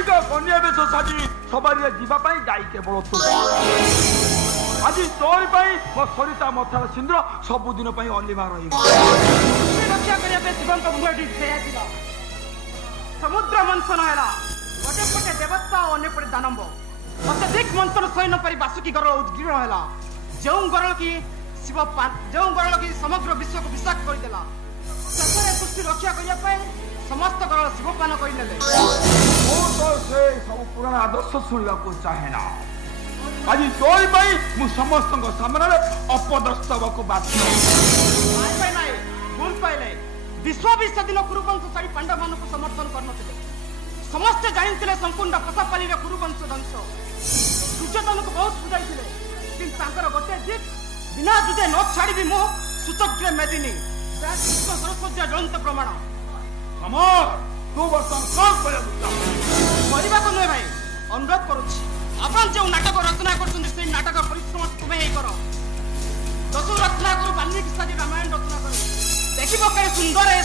ନାୟିକା କନ୍ୟା ବେଶ ସାଜି ସବାରିରେ ଯିବା ପାଇଁ ଯାଇ କେବଳ ତୁ ଆଜି ତୋରି ପାଇଁ ମୋ ସରିତା ମଥାର ସିନ୍ଦୁର ସବୁଦିନ ପାଇଁ ଅଲିଭା ରହିବ। ରକ୍ଷା କରିବା ପାଇଁ ଶିବଙ୍କ ମୁହଁଟି ଥିଲା ସମୁଦ୍ର ମନ୍ଥନ ହେଲା ଗୋଟେ ପଟେ ଦେବତା ଆଉ ଅନ୍ୟ ପଟେ ଦାନବ ଅତ୍ୟଧିକ ମନ୍ଥନ ସହି ନ ପାରି ବାସୁକି ଗରଳ ଉଦ୍ଗୀର୍ଣ୍ଣ ହେଲା ଯେଉଁ ଗରଳ କି ସମଗ୍ର ବିଶ୍ୱକୁ ବିଷାକ୍ତ କରିଦେଲା ଶେଷରେ ସୃଷ୍ଟି ରକ୍ଷା କରିବା ପାଇଁ ସମସ୍ତ ଗରଳ ଶିବପାନ କରିନେଲେ। ମୁଁ ତ ସେ ସବୁ ପୁରାଣ ଆଦର୍ଶ ଶୁଣିବାକୁ ଚାହେଁ ନା ଆଜି ତୋରି ପାଇଁ ମୁଁ ସମସ୍ତଙ୍କ ସାମ୍ନାରେ ଅପଦସ୍ଥ ହେବାକୁ ବାଧ୍ୟ। ନାଇଁ ଭୁଲ ପାଇଲେ ବିଶ୍ୱ ଦିନ କୁରୁବଂଶ ଛାଡ଼ି ପାଣ୍ଡବମାନଙ୍କୁ ସମର୍ଥନ କରିନଥିଲେ ସମସ୍ତେ ଜାଣିଥିଲେ ସମ୍ପୂର୍ଣ୍ଣ ପଶାପାଲିର କୁରୁବଂଶ ଦଂଶ ଦୁର୍ଯ୍ୟୋଧନକୁ ବହୁତ ବୁଝାଇଥିଲେ କିନ୍ତୁ ତାଙ୍କର ଗୋଟେ ଜିତ୍ ବିନା ଯୁଦ୍ଧେ ନ ଛାଡ଼ିବି ମୁଁ ସୁଚଗ୍ରେ ମେଦିନୀ ସରସ୍ୱତୀ ଜ୍ୱଳନ୍ତ ପ୍ରମାଣ। ତୁ ବର୍ତ୍ତମାନ କଣ କରିବାକୁ ନୁହେଁ ଭାଇ ଅନୁରୋଧ କରୁଛି ଆପଣ ଯେଉଁ ନାଟକ ରଚନା କରୁଛନ୍ତି ସେଇ ନାଟକ ପରିଶ୍ରମ ତୁମେ ହିଁ କର ଦଶ ରଚନା କରୁ ବାଲ୍ମୀକି ସାଜି ରାମାୟଣ ରଚନା କର ଦେଖିବ କେତେ ସୁନ୍ଦର ଏ